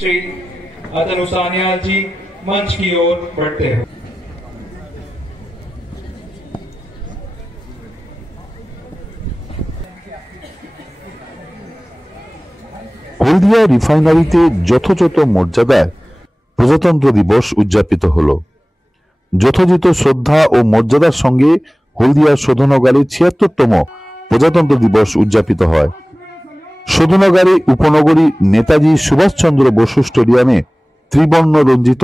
श्री अतनु सान्याल जी मंच की ओर बढ़ते हैं। হলদিয়া রিফাইনারিতে যথাযথ মর্যাদায় প্রজাতন্ত্র দিবস উদযাপিত হলো। যথাযথ শ্রদ্ধা ও মর্যাদার সঙ্গে হলদিয়া শোধনাগারে ৭৬তম প্রজাতন্ত্র দিবস উদযাপিত হয়। শোধনাগারে উপনগরী নেতাজি সুভাষচন্দ্র বসু স্টেডিয়ামে ত্রিবর্ণ রঞ্জিত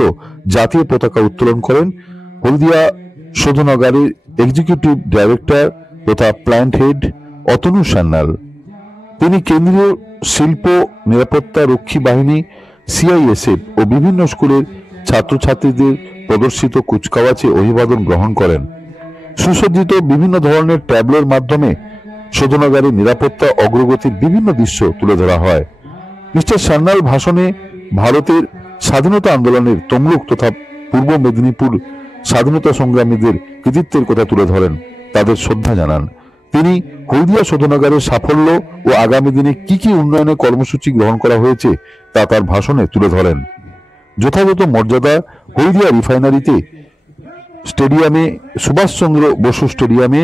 জাতীয় পতাকা উত্তোলন করেন হলদিয়া শোধনাগারের এক্সিকিউটিভ ডাইরেক্টর তথা প্ল্যান্ট হেড অতনু সান্যাল। তিনি কেন্দ্রীয় শিল্প নিরাপত্তা রক্ষী বাহিনী সিআইএসএফ ও বিভিন্ন স্কুলের ছাত্রছাত্রীদের প্রদর্শিত কুচকাওয়াজে অভিবাদন গ্রহণ করেন। সুসজ্জিত বিভিন্ন ধরনের ট্যাবলোর মাধ্যমে শোধনাগারের নিরাপত্তা অগ্রগতির বিভিন্ন দৃশ্য তুলে ধরা হয়। মিস্টার সান্যাল ভাষণে ভারতের স্বাধীনতা আন্দোলনের তমলুক তথা পূর্ব মেদিনীপুর স্বাধীনতা সংগ্রামীদের কৃতিত্বের কথা তুলে ধরেন, তাদের শ্রদ্ধা জানান। তিনি হলদিয়া শোধনাগারের সাফল্য ও আগামী দিনে কি কি উন্নয়নের কর্মসূচি গ্রহণ করা হয়েছে তা তার ভাষণে তুলে ধরেন। যথাযথ মর্যাদা হলদিয়া রিফাইনারিতে স্টেডিয়ামে সুভাষচন্দ্র বসু স্টেডিয়ামে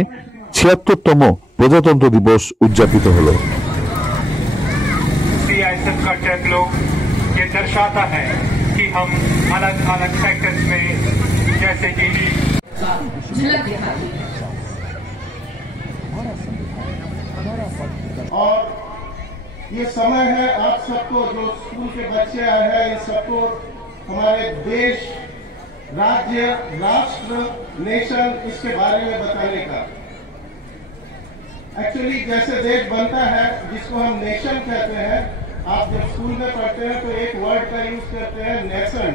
৭৬তম প্রজাতন্ত্র দিবস উদযাপিত হলো। सीआईएसएफ का टैब्लो ये दर्शाता है कि हम अलग अलग सेक्टर्स में जैसे कि और ये समय है आप सबको जो स्कूल के बच्चे आए हैं इन सबको हमारे देश, राज्य, राष्ट्र, नेशन इसके बारे में बताने का। एक्चुअली जैसे देश बनता है जिसको हम नेशन कहते हैं, आप जब स्कूल में पढ़ते हैं तो एक वर्ड का यूज करते हैं नेशन,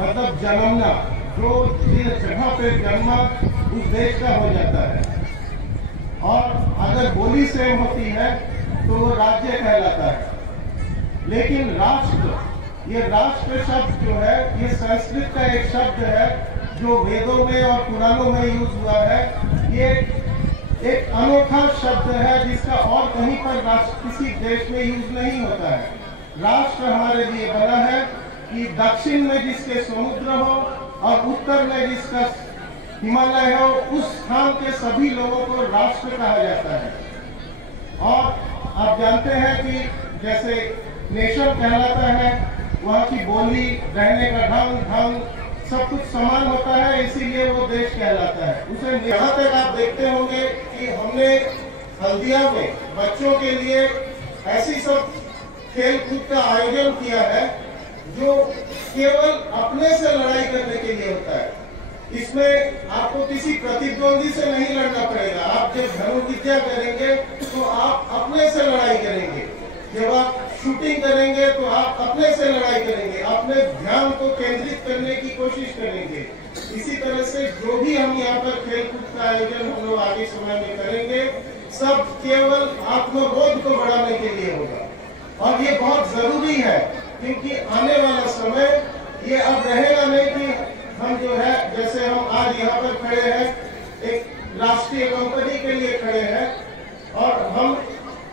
मतलब जन्मना। जो जिस जगह पे जन्मा उस देश का हो जाता है। और अगर बोली सेम होती है तो वो राज्य कहलाता है। लेकिन राष्ट्र, ये राष्ट्र शब्द जो है ये संस्कृत का एक शब्द है जो वेदों में और पुराणों में यूज हुआ है। ये एक अनोखा शब्द है जिसका और कहीं पर राष्ट्र किसी देश में यूज नहीं होता है। राष्ट्र हमारे लिए बना है कि दक्षिण में जिसके समुद्र हो और उत्तर में जिसका हिमालय हो, उस स्थान के सभी लोगों को राष्ट्र कहा जाता है। और आप जानते हैं कि जैसे नेशन कहलाता है, वहाँ की बोली, रहने का ढंग सब कुछ समान होता है, इसीलिए वो देश कहलाता है। उसे यहाँ तक आप देखते होंगे कि हमने हल्दिया में बच्चों के लिए ऐसी सब खेल कूद का आयोजन किया है जो केवल अपने से लड़ाई करने के लिए होता है। इसमें आपको किसी प्रतिद्वंदी से नहीं लड़ना पड़ेगा। आप जब धनुर्विद्या करेंगे तो आप अपने से लड़ाई करेंगे, जब आप शूटिंग करेंगे तो आप अपने से लड़ाई करेंगे, अपने ध्यान को केंद्रित करने की कोशिश करेंगे। इसी तरह से जो भी हम यहाँ पर खेल कूद का आयोजन हम लोग आगे समय में करेंगे, सब केवल आत्मबोध को बढ़ाने के लिए होगा। और ये बहुत जरूरी है क्योंकि आने वाला समय ये अब रहेगा नहीं कि हम जो है जैसे हम आज यहाँ पर खड़े हैं एक राष्ट्रीय कंपनी के लिए खड़े हैं और हम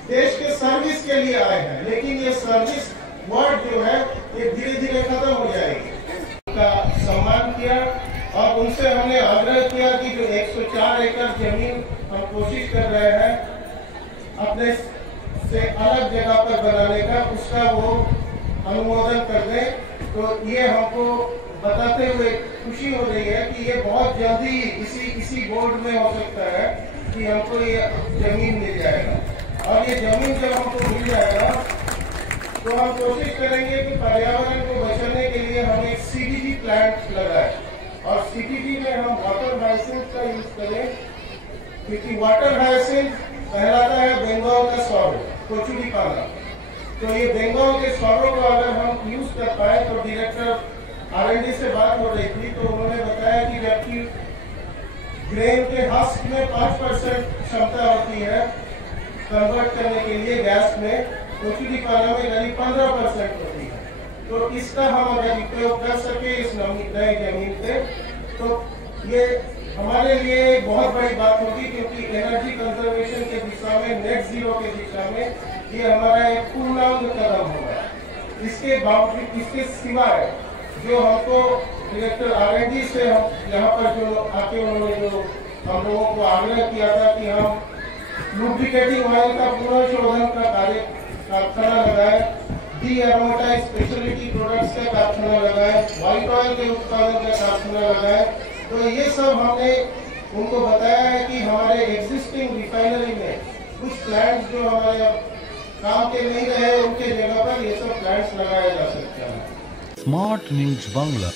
देश के सर्विस के लिए आए हैं, लेकिन ये सर्विस वर्ड जो है ये धीरे धीरे खत्म हो जाएगी। उनका सम्मान किया और उनसे हमने आग्रह किया कि जो 104 एकड़ जमीन हम कोशिश कर रहे हैं अपने से अलग जगह पर बनाने का, उसका वो अनुमोदन कर दें। तो ये हमको बताते हुए खुशी हो रही है कि ये बहुत जल्दी इसी बोर्ड में हो सकता है कि हमको ये जमीन मिल जाएगा। और ये जमीन जब हमको मिल जाएगा तो हम कोशिश करेंगे कि पर्यावरण को बचाने के लिए हम एक सीबीडी प्लांट लगाए और सीबीडी में हम वाटर हाइसिंथ का यूज करें, क्योंकि वाटर हाइसिंथ कहलाता है बंगाल का सौरव, कोचुरी पाना। तो ये बंगाल के सौरव को अगर हम यूज कर पाए तो डायरेक्टर R&D से बात हो रही थी तो उन्होंने बताया कि जबकि ग्रेन के हस्क में 5% क्षमता होती है कन्वर्ट करने के लिए गैस में, कोचुरी पाना में करीब 15% होती है। तो इसका हम अगर उपयोग कर सके इस नए जमीन पे तो ये हमारे लिए बहुत बड़ी बात होगी, क्योंकि एनर्जी कंजर्वेशन के दिशा में, नेट जीरो के दिशा में ये हमारा एक पूर्णांग कदम होगा। इसके बावजूद इसके सिवाय जो हमको डायरेक्टर R&D से हम यहाँ पर जो आके उन्होंने जो हम लोगों को आग्रह किया था कि हम लुब्रिकेटिंग ऑयल का पुनर्शोधन का कारखाना लगाए, डी-एरोमेटाइज स्पेशलिटी प्रोडक्ट्स का कारखाना लगाए, व्हाइट ऑयल के उत्पादन का कारखाना लगाए। तो ये सब हमने उनको बताया है कि हमारे एग्जिस्टिंग रिफाइनरी में कुछ प्लांट्स जो हमारे काम के नहीं रहे उनके जगह पर ये सब प्लांट्स लगाया जा सकता है। Smart news Bangla.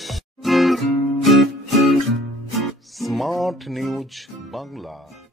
Smart news Bangla.